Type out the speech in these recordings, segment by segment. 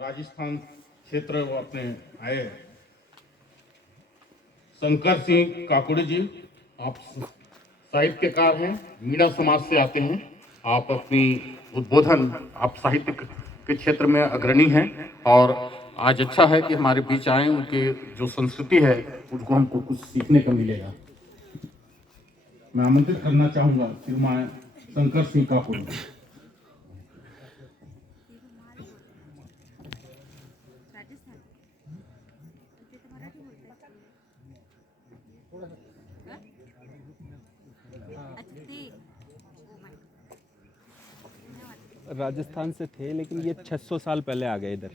राजस्थान क्षेत्र वो अपने आए हैं। शंकर सिंह काकुड़ी जी, आप साहित्यकार हैं, मीणा समाज से आते हैं। आप अपनी उद्बोधन, आप साहित्य के क्षेत्र में अग्रणी हैं और आज अच्छा है कि हमारे बीच आए। उनके जो संस्कृति है उसको हमको कुछ सीखने को मिलेगा। मैं आमंत्रित करना चाहूंगा श्रीमान शंकर सिंह काकुड़ी। राजस्थान से थे लेकिन ये 600 साल पहले आ गए इधर।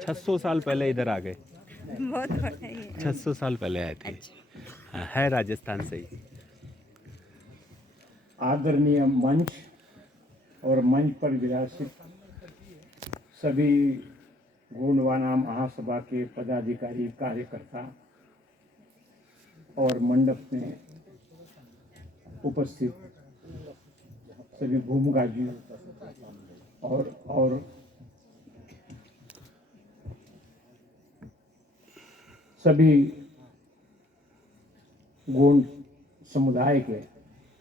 600 साल पहले इधर आ गए। बहुत बड़ा है। 600 साल पहले आए थे। हाँ, है राजस्थान से ही। आदरणीय मंच और मंच पर विरासित सभी गोंडवाना महासभा के पदाधिकारी, कार्यकर्ता और मंडप में उपस्थित सभी भूमगाजी और सभी गोंड समुदाय के,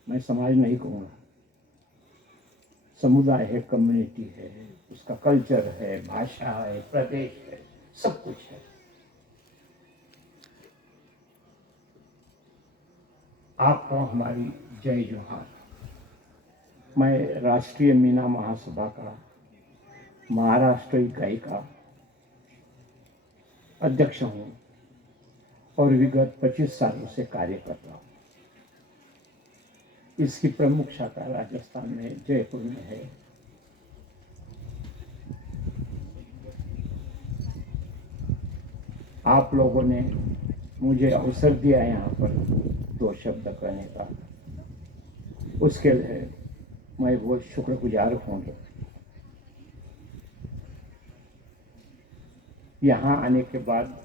मैं समाज नहीं कहूँगा, समुदाय है, कम्युनिटी है, उसका कल्चर है, भाषा है, प्रदेश है, सब कुछ है। आपको हमारी जय जोहार। मैं राष्ट्रीय मीना महासभा का महाराष्ट्र इकाई का अध्यक्ष हूँ और विगत 25 सालों से कार्य कर रहा हूँ। इसकी प्रमुख शाखा राजस्थान में जयपुर में है। आप लोगों ने मुझे अवसर दिया है यहाँ पर 2 शब्द कहने का, उसके लिए मैं बहुत शुक्रगुजार हूँ। यहाँ आने के बाद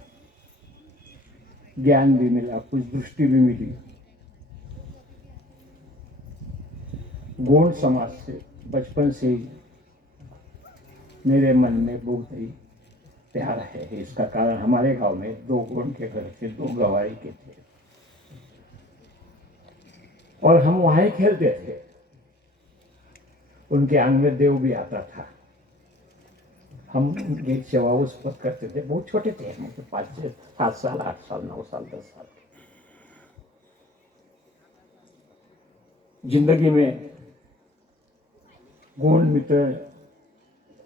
ज्ञान भी मिला, कुछ दृष्टि भी मिली। गोंड समाज से बचपन से ही मेरे मन में बहुत ही प्यार है। इसका कारण हमारे गांव में 2 गोंड के घर थे, 2 गवारी के थे और हम वहाँ ही खेलते थे। उनके आंगन में देव भी आता था। हम उनकी सेवा उस पर करते थे। बहुत छोटे थे हम, 5 से 7 साल, 8 साल, 9 साल, 10 साल। जिंदगी में गोंड मित्र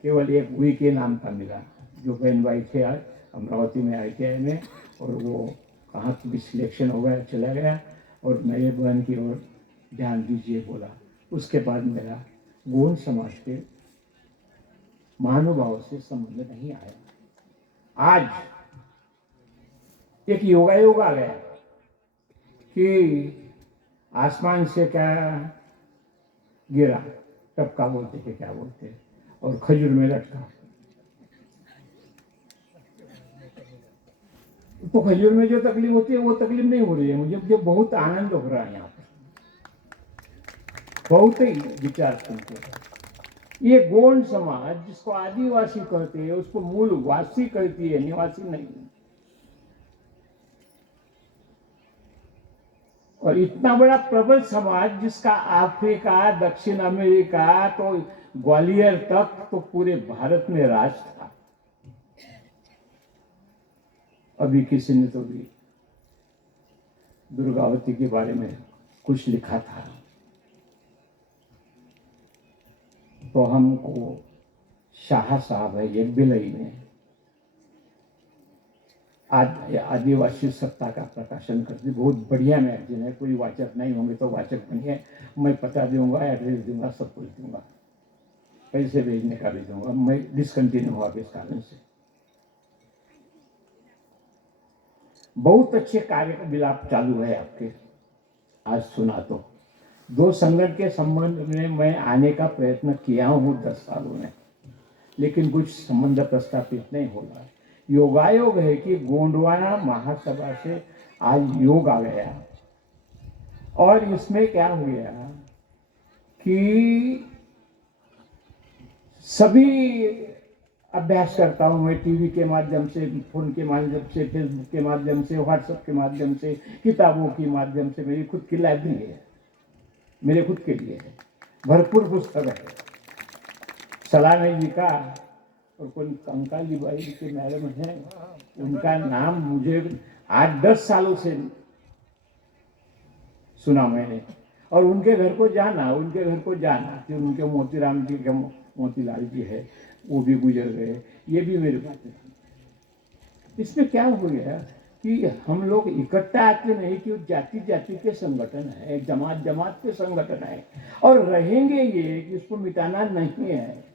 केवल एक हुई के नाम का मिला, जो बहन भाई थे। आज अमरावती में ITI में, और वो कहाँ भी सिलेक्शन हो गया, चला गया और मेरे बहन की ओर ध्यान दीजिए बोला। उसके बाद मेरा गोंड समाज के महानुभाव से संबंध नहीं आया। आज एक योग आ गया कि आसमान से क्या गिरा, टपका बोलते कि क्या बोलते, और खजूर में लटका। तो खजूर में जो तकलीफ होती है वो तकलीफ नहीं हो रही है मुझे। मुझे बहुत आनंद हो रहा है यहाँ पर, बहुत ही विचार सुनते हैं। ये गोंड समाज जिसको आदिवासी कहते हैं, उसको मूल वासी कहती है, निवासी नहीं। और इतना बड़ा प्रबल समाज जिसका अफ्रीका, दक्षिण अमेरिका तो ग्वालियर तक तो पूरे भारत में राज था। अभी किसी ने तो भी दुर्गावती के बारे में कुछ लिखा था, तो हमको शाह साहब है एक बिलई में आदिवासी सत्ता का प्रकाशन करती, बहुत बढ़िया मैगजीन है। कोई वाचक नहीं होंगे तो वाचक बनिए, मैं पता दूंगा, एड्रेस दूंगा, सब कुछ दूंगा, पैसे भेजने का भी दूंगा। मैं डिसकंटिन्यू हुआ इस कारण से। बहुत अच्छे कार्य का विलाप चालू है आपके। आज सुना तो 2 संगठन के संबंध में मैं आने का प्रयत्न किया हूँ 10 सालों में, लेकिन कुछ संबंध प्रस्थापित नहीं हो रहा है। योगायोग है कि गोंडवाना महासभा से आज योग आ गया, और इसमें क्या हो गया कि सभी अभ्यास करता हूँ मैं टीवी के माध्यम से, फोन के माध्यम से, फेसबुक के माध्यम से, व्हाट्सएप के माध्यम से, किताबों के माध्यम से। मेरी खुद की लाइब्रेरी है, मेरे खुद के लिए है, भरपूर पुस्तक है। सलानी जी का और कोई कंकाली बाई के मैडम है, उनका नाम मुझे 8-10 सालों से सुना मैंने, और उनके घर को जाना कि उनके मोतीराम जी के मोतीलाल जी है, वो भी गुजर गए, ये भी मेरे पास है। इसमें क्या हो गया कि हम लोग इकट्ठा आते नहीं, कि जाति जाति के संगठन है, जमात जमात के संगठन है, और रहेंगे ये कि इसको मिटाना नहीं है।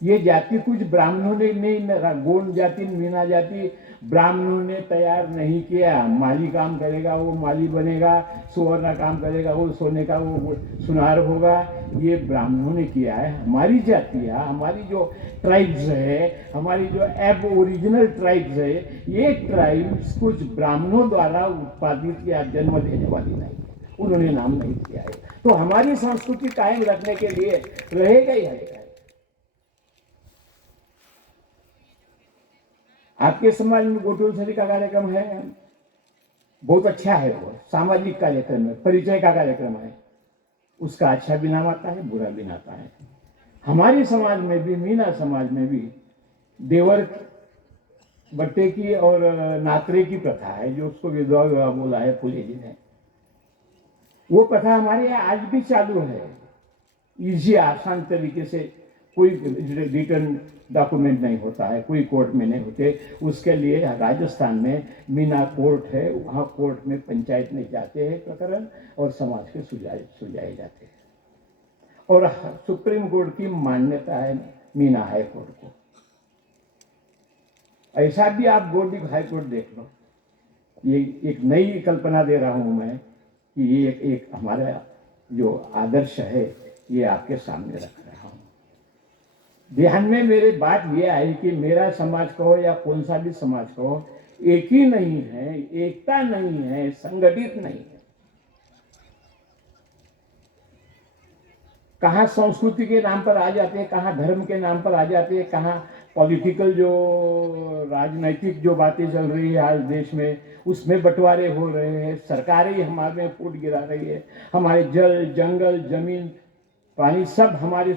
ये जाति कुछ ब्राह्मणों ने नहीं, गोंड जाति, मीना जाति ब्राह्मणों ने तैयार नहीं किया। माली काम करेगा वो माली बनेगा, सुवर्ण काम करेगा वो सोने का वो सुनार होगा, ये ब्राह्मणों ने किया है। हमारी जातियाँ, हमारी जो ट्राइब्स है, हमारी जो एब ओरिजिनल ट्राइब्स है, ये ट्राइब्स कुछ ब्राह्मणों द्वारा उत्पादित या जन्म देने वाली नहीं, उन्होंने नाम नहीं दिया है। तो हमारी संस्कृति कायम रखने के लिए रहेगा ही रहेगा। आपके समाज में गोटोलसरी का कार्यक्रम है, बहुत अच्छा है, वो सामाजिक कार्यक्रम है, परिचय का कार्यक्रम है, उसका अच्छा भी नाम आता है, बुरा भी आता है। हमारे समाज में भी, मीना समाज में भी देवर बट्टे की और नातरे की प्रथा है, जो उसको विधवा विवाह बोला है फूले जी ने। वो प्रथा हमारे यहाँ आज भी चालू है, इजी आसान तरीके से। कोई रिटर्न डॉक्यूमेंट नहीं होता है, कोई कोर्ट में नहीं होते। उसके लिए राजस्थान में मीना कोर्ट है, वहाँ कोर्ट में पंचायत में जाते हैं प्रकरण, और समाज के सुलझाए जाते हैं। और सुप्रीम कोर्ट की मान्यता है मीना हाई कोर्ट को। ऐसा भी आप गोंडी हाई कोर्ट देख लो। ये एक नई कल्पना दे रहा हूँ मैं, कि ये एक हमारा जो आदर्श है, ये आपके सामने रख रहा हूँ। ध्यान में मेरे बात ये आई कि मेरा समाज कहो या कौन सा भी समाज कहो, एक ही नहीं है, एकता नहीं है, संगठित नहीं है। कहाँ संस्कृति के नाम पर आ जाते हैं, कहाँ धर्म के नाम पर आ जाते हैं, कहाँ पॉलिटिकल जो राजनैतिक जो बातें चल रही है आज देश में, उसमें बंटवारे हो रहे हैं। सरकारें हमारे में फूट गिरा रही है, हमारे जल जंगल जमीन पानी सब हमारे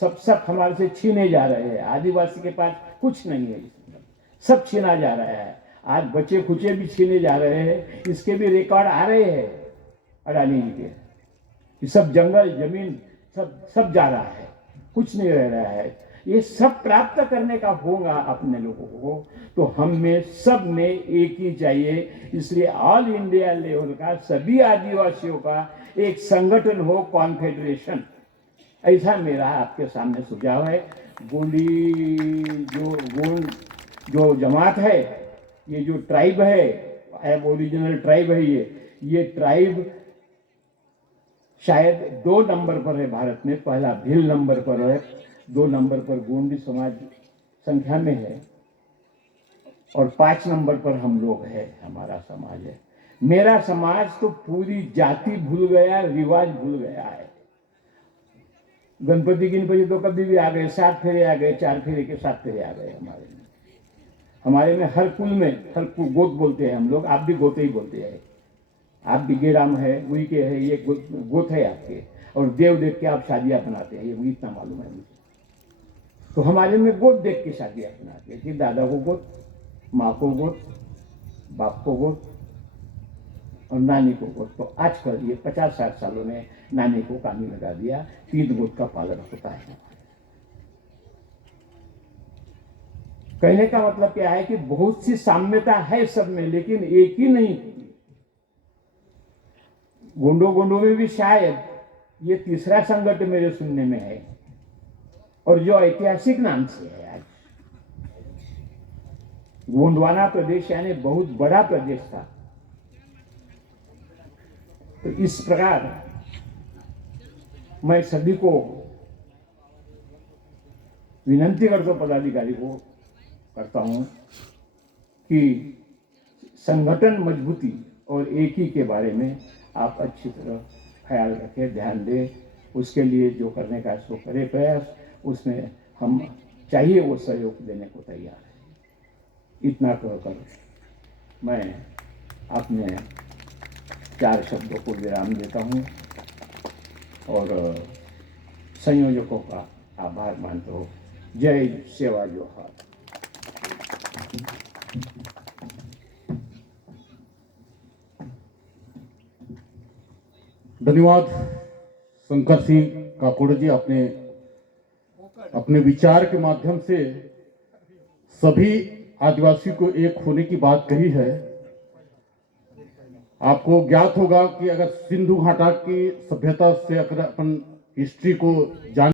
सब हमारे से छीने जा रहे हैं। आदिवासी के पास कुछ नहीं है, सब छीना जा रहा है। आज बच्चे खुचे भी छीने जा रहे हैं, इसके भी रिकॉर्ड आ रहे हैं अडानी जी के, कि सब जंगल जमीन सब जा रहा है, कुछ नहीं रह रहा है। ये सब प्राप्त करने का होगा अपने लोगों को, तो हम में सब में एक ही चाहिए। इसलिए ऑल इंडिया लेवल का सभी आदिवासियों का एक संगठन हो, कॉन्फेडरेशन, ऐसा मेरा आपके सामने सुझाव है। गोंडी जो जमात है, ये जो ट्राइब है, एबोरिजिनल ट्राइब है, ये ट्राइब शायद 2 नंबर पर है भारत में। पहला भील नंबर पर है, 2 नंबर पर गोंडी समाज संख्या में है, और 5 नंबर पर हम लोग हैं, हमारा समाज है। मेरा समाज तो पूरी जाति भूल गया, रिवाज भूल गया है। गणपति गिनपति तो कभी भी आ गए, 7 फेरे आ गए, 4 फेरे के 7 फेरे आ गए हमारे में हर कुल में, हर कुल गोत बोलते हैं हम लोग। आप भी गोते ही बोलते हैं, आप भी गेराम है, वही के है, ये गोत है आपके। और देव देख के आप शादियां बनाते हैं, ये इतना मालूम है मुझे। तो हमारे में गोत देख के शादियां बनाते हैं, कि दादा को गोत, माँ को गोत, बाप को गोत और नानी को गोत। तो आजकल ये 50-60 सालों में नानी को कानी लगा दिया, 3 गोत का पालन होता है। कहने का मतलब क्या है कि बहुत सी साम्यता है सब में, लेकिन एक ही नहीं। गोंडो में भी शायद ये तीसरा संगठन मेरे सुनने में है, और जो ऐतिहासिक नाम से है। आज गोंडवाना प्रदेश यानी बहुत बड़ा प्रदेश था। तो इस प्रकार मैं सभी को विनंती करता हूं, पदाधिकारी को करता हूं, कि संगठन मजबूती और एक ही के बारे में आप अच्छी तरह ख्याल रखें, ध्यान दें। उसके लिए जो करने का सो करें प्रयास, उसमें हम चाहिए वो सहयोग देने को तैयार है। इतना कहकर मैं अपने 4 शब्दों को विराम देता हूँ और संयोजकों का आभार मानते हो। जय सेवा जोहार। धन्यवाद शंकर सिंह काकोड़ जी, आपने अपने विचार के माध्यम से सभी आदिवासी को एक होने की बात कही है। आपको ज्ञात होगा कि अगर सिंधु घाटी की सभ्यता से अगर अपन हिस्ट्री को जान